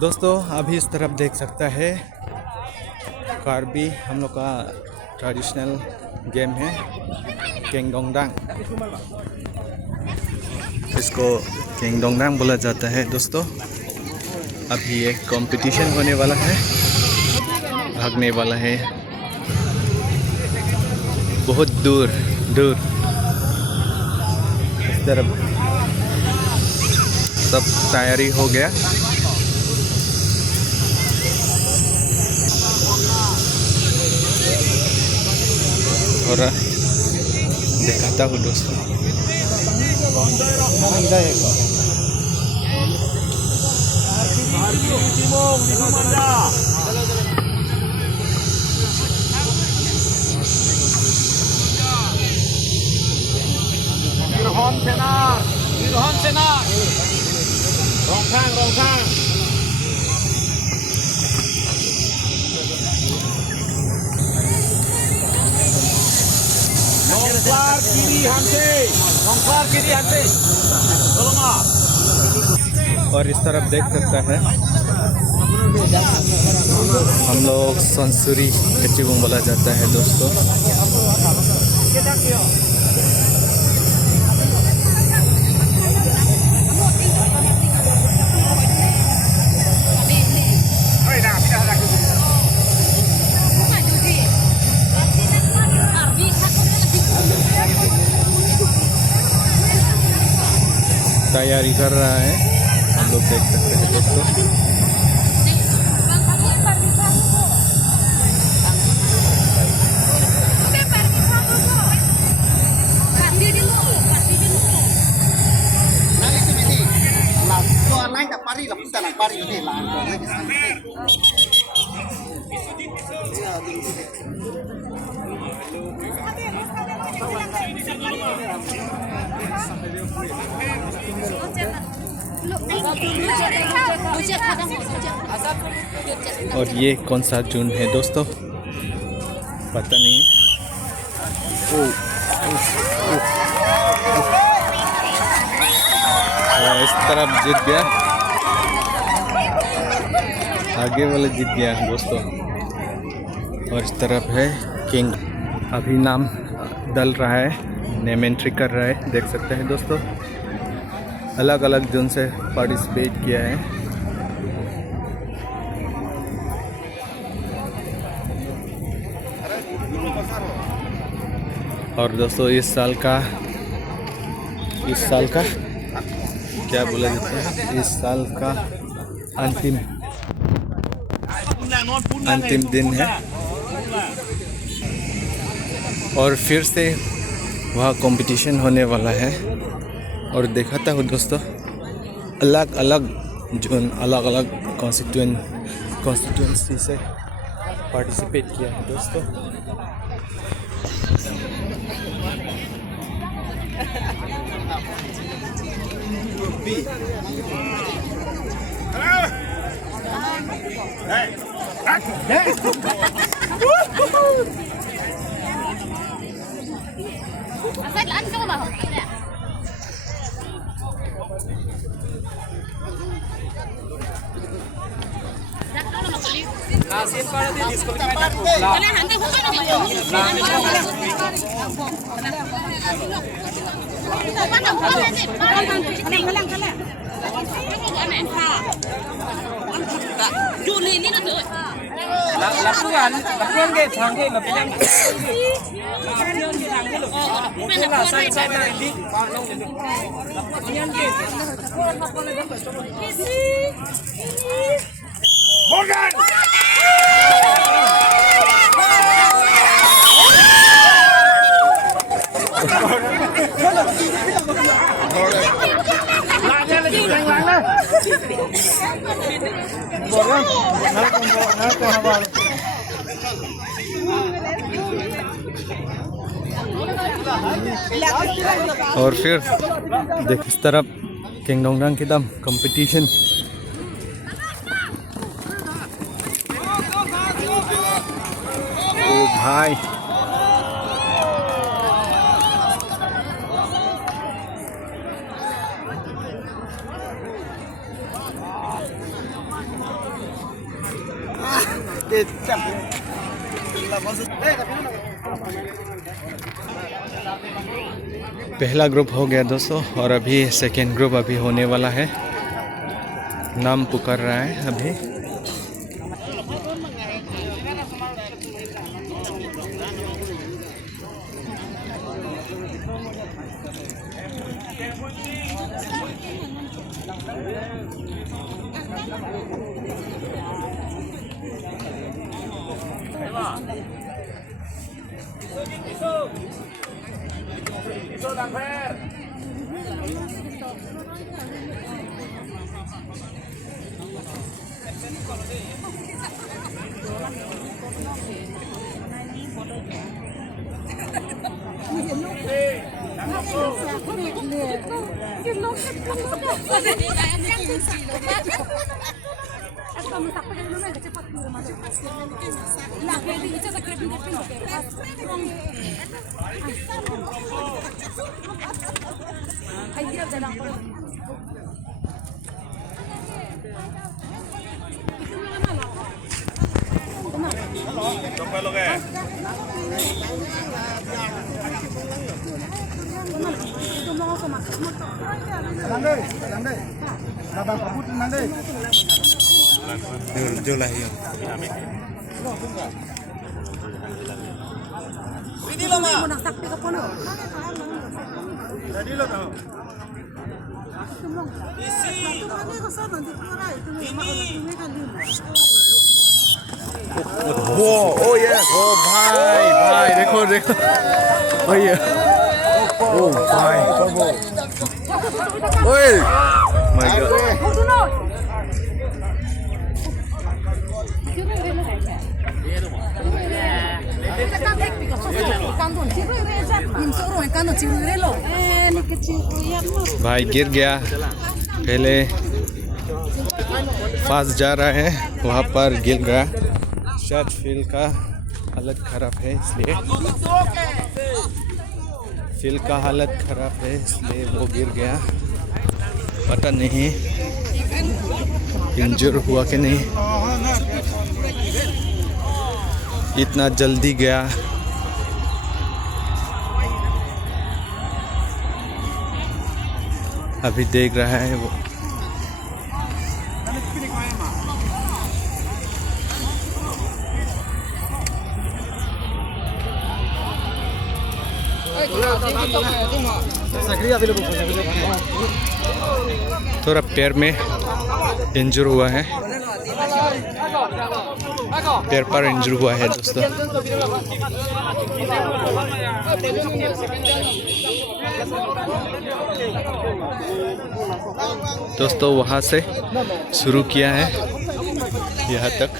दोस्तों अभी इस तरफ देख सकता है कार्बी हम लोग का ट्रेडिशनल गेम है केंगडोंगडांग। इसको केंगडोंगडांग बोला जाता है दोस्तों। अभी एक कंपटीशन होने वाला है, भागने वाला है बहुत दूर दूर। इस तरफ सब तैयारी हो गया। और दिखाता हूँ दोस्तों। Wirhon Sena rong khang longkar kiri hante tolong और इस तरफ देख सकता है हम लोग संसूरी कच्चीबुंग बोला जाता है दोस्तों। तैयारी कर रहा है, हम लोग देख सकते हैं दोस्तों। और ये कौन सा जून है दोस्तों पता नहीं। इस तरफ जीत गया, आगे वाला जीत गया दोस्तों। और इस तरफ है किंग, अभी नाम डल रहा है, नेम एंट्री कर रहा है, देख सकते हैं दोस्तों। अलग अलग जोन से पार्टिसिपेट किया है। और दोस्तों इस साल का क्या बोला जाता है, इस साल का अंतिम दिन है। और फिर से वहाँ कंपटीशन होने वाला है। और दिखाता हूँ दोस्तों, अलग अलग जोन, अलग अलग कॉन्स्टिट्यूंसी से पार्टिसिपेट किया है दोस्तों। और फिर देख इस तरफ केंगडोंगडांग की दम कंपटीशन। ओ भाई पहला ग्रुप हो गया दोस्तों, और अभी सेकेंड ग्रुप अभी होने वाला है। नाम पुकार रहा है अभी। जो लाही ओ यस, ओ भाई भाई देखो देखो भैया, ओ भाई, ओए माय गॉड। भाई गिर गया, पहले फास्ट जा रहा है वहाँ पर गिर गया। शायद फील्ड का हालत खराब है, इसलिए फील्ड का हालत खराब है इसलिए वो गिर गया। पता नहीं इंजर हुआ कि नहीं, इतना जल्दी गया। अभी देख रहा है वो। थोड़ा पैर में इंजर हुआ है, पैर पर इंजर हुआ है दोस्तों। दोस्तों वहाँ से शुरू किया है यहाँ तक।